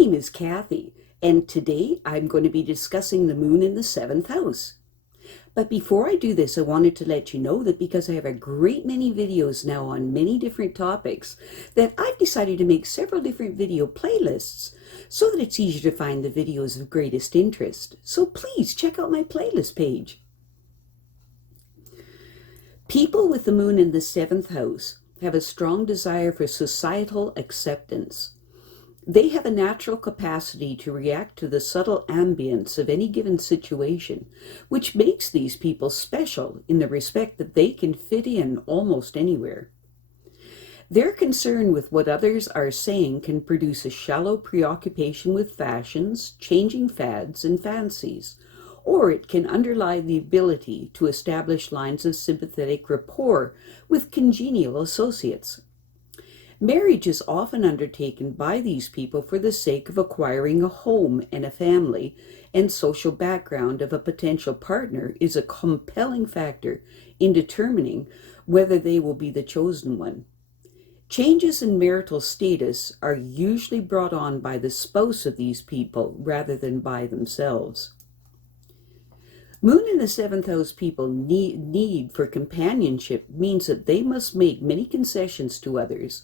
name is Kathy, and today I'm going to be discussing the moon in the seventh house. But before I do this, I wanted to let you know that because I have a great many videos now on many different topics, that I've decided to make several different video playlists so that it's easier to find the videos of greatest interest. So please check out my playlist page. People with the moon in the seventh house have a strong desire for societal acceptance. They have a natural capacity to react to the subtle ambience of any given situation, which makes these people special in the respect that they can fit in almost anywhere. Their concern with what others are saying can produce a shallow preoccupation with fashions, changing fads, and fancies, or it can underlie the ability to establish lines of sympathetic rapport with congenial associates. Marriage is often undertaken by these people for the sake of acquiring a home and a family, and social background of a potential partner is a compelling factor in determining whether they will be the chosen one. Changes in marital status are usually brought on by the spouse of these people rather than by themselves. Moon in the seventh house people need for companionship means that they must make many concessions to others.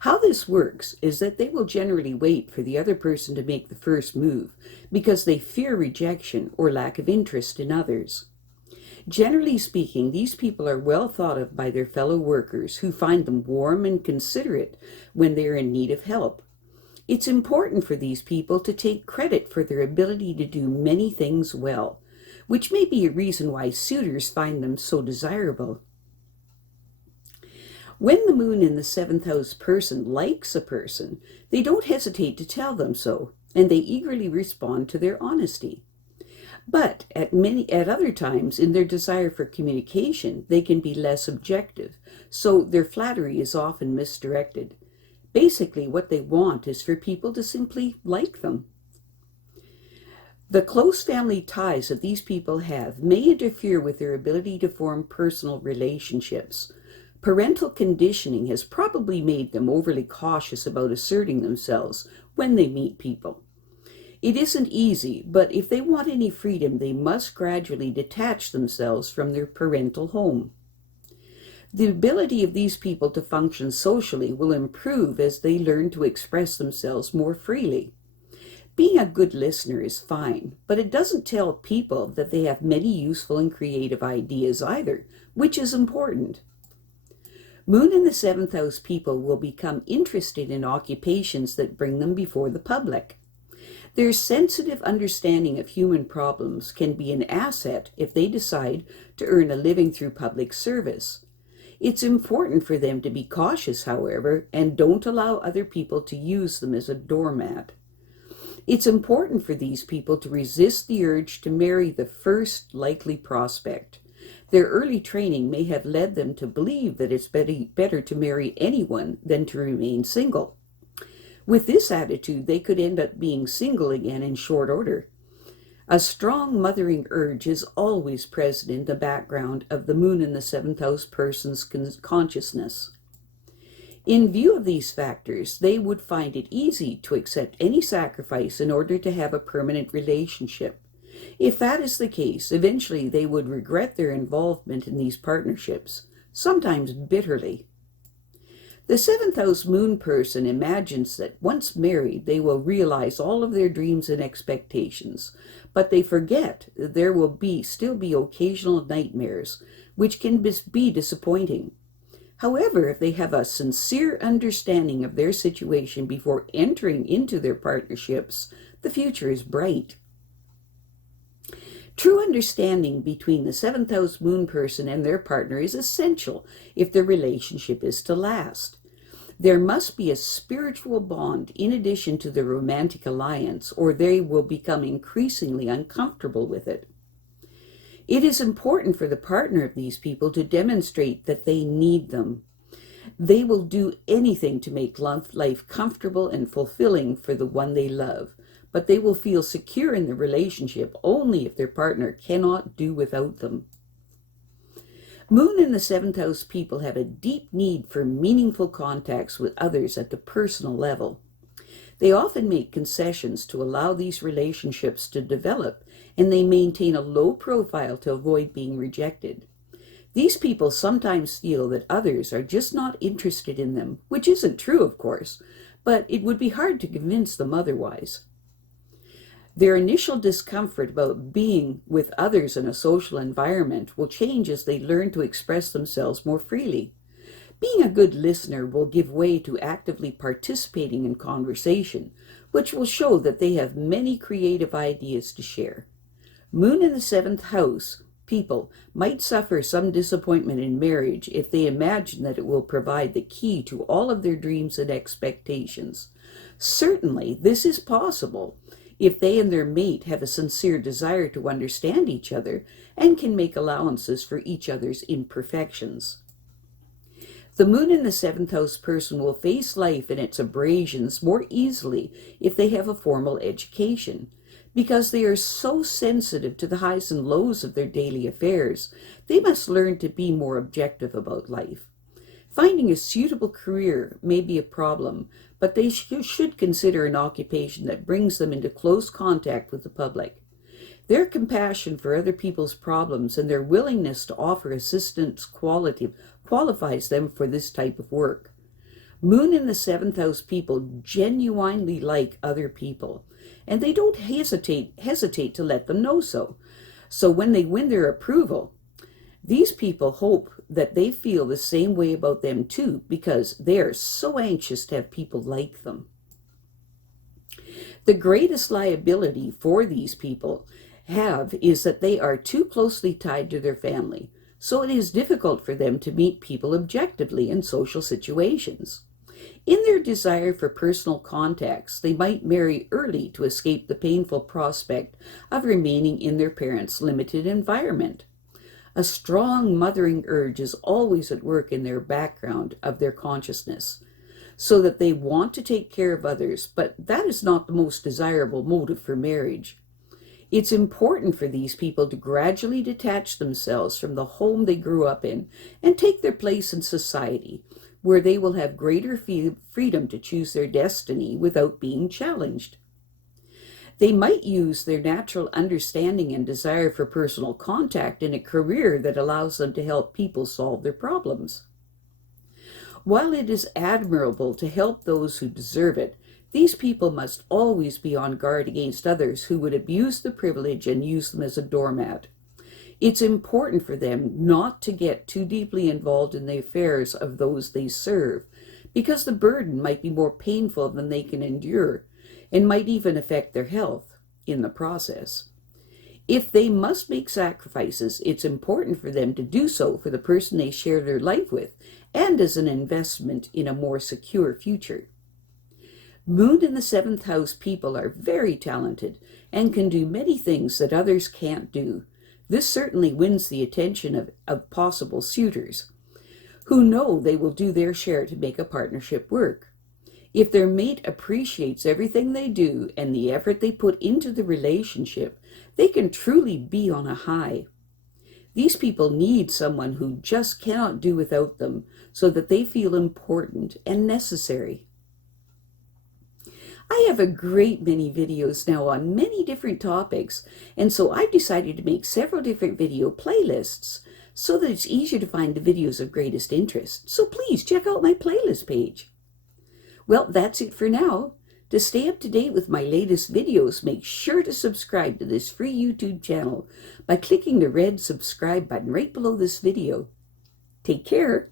How this works is that they will generally wait for the other person to make the first move because they fear rejection or lack of interest in others. Generally speaking, these people are well thought of by their fellow workers who find them warm and considerate when they are in need of help. It's important for these people to take credit for their ability to do many things well, which may be a reason why suitors find them so desirable. When the moon in the seventh house person likes a person, they don't hesitate to tell them so, and they eagerly respond to their honesty. But at other times, in their desire for communication, they can be less objective, so their flattery is often misdirected. Basically, what they want is for people to simply like them. The close family ties that these people have may interfere with their ability to form personal relationships. Parental conditioning has probably made them overly cautious about asserting themselves when they meet people. It isn't easy, but if they want any freedom, they must gradually detach themselves from their parental home. The ability of these people to function socially will improve as they learn to express themselves more freely. Being a good listener is fine, but it doesn't tell people that they have many useful and creative ideas either, which is important. Moon in the seventh house people will become interested in occupations that bring them before the public. Their sensitive understanding of human problems can be an asset if they decide to earn a living through public service. It's important for them to be cautious, however, and don't allow other people to use them as a doormat. It's important for these people to resist the urge to marry the first likely prospect. Their early training may have led them to believe that it's better to marry anyone than to remain single. With this attitude, they could end up being single again in short order. A strong mothering urge is always present in the background of the moon in the seventh house person's consciousness. In view of these factors, they would find it easy to accept any sacrifice in order to have a permanent relationship. If that is the case, eventually they would regret their involvement in these partnerships, sometimes bitterly. The seventh house moon person imagines that once married, they will realize all of their dreams and expectations, but they forget that there will still be occasional nightmares, which can be disappointing. However, if they have a sincere understanding of their situation before entering into their partnerships, the future is bright. True understanding between the seventh house moon person and their partner is essential if their relationship is to last. There must be a spiritual bond in addition to the romantic alliance, or they will become increasingly uncomfortable with it. It is important for the partner of these people to demonstrate that they need them. They will do anything to make life comfortable and fulfilling for the one they love, but they will feel secure in the relationship only if their partner cannot do without them. Moon in the seventh house people have a deep need for meaningful contacts with others at the personal level. They often make concessions to allow these relationships to develop, and they maintain a low profile to avoid being rejected. These people sometimes feel that others are just not interested in them, which isn't true, of course, but it would be hard to convince them otherwise. Their initial discomfort about being with others in a social environment will change as they learn to express themselves more freely. Being a good listener will give way to actively participating in conversation, which will show that they have many creative ideas to share. Moon in the seventh house people might suffer some disappointment in marriage if they imagine that it will provide the key to all of their dreams and expectations. Certainly, this is possible if they and their mate have a sincere desire to understand each other and can make allowances for each other's imperfections. The moon in the seventh house person will face life and its abrasions more easily if they have a formal education. Because they are so sensitive to the highs and lows of their daily affairs, they must learn to be more objective about life. Finding a suitable career may be a problem, but they should consider an occupation that brings them into close contact with the public. Their compassion for other people's problems and their willingness to offer assistance qualifies them for this type of work. Moon in the seventh house people genuinely like other people, and they don't hesitate to let them know so. So when they win their approval, these people hope that they feel the same way about them too, because they are so anxious to have people like them. The greatest liability for these people is that they are too closely tied to their family, so it is difficult for them to meet people objectively in social situations. In their desire for personal contacts, they might marry early to escape the painful prospect of remaining in their parents' limited environment. A strong mothering urge is always at work in their background of their consciousness, so that they want to take care of others, but that is not the most desirable motive for marriage. It's important for these people to gradually detach themselves from the home they grew up in and take their place in society, where they will have greater freedom to choose their destiny without being challenged. They might use their natural understanding and desire for personal contact in a career that allows them to help people solve their problems. While it is admirable to help those who deserve it, these people must always be on guard against others who would abuse the privilege and use them as a doormat. It's important for them not to get too deeply involved in the affairs of those they serve, because the burden might be more painful than they can endure, and might even affect their health in the process. If they must make sacrifices, it's important for them to do so for the person they share their life with, and as an investment in a more secure future. Moon in the seventh house people are very talented and can do many things that others can't do. This certainly wins the attention of possible suitors, who know they will do their share to make a partnership work. If their mate appreciates everything they do and the effort they put into the relationship, they can truly be on a high. These people need someone who just cannot do without them, so that they feel important and necessary. I have a great many videos now on many different topics, and so I've decided to make several different video playlists so that it's easier to find the videos of greatest interest. So please check out my playlist page. Well, that's it for now. To stay up to date with my latest videos, make sure to subscribe to this free YouTube channel by clicking the red subscribe button right below this video. Take care.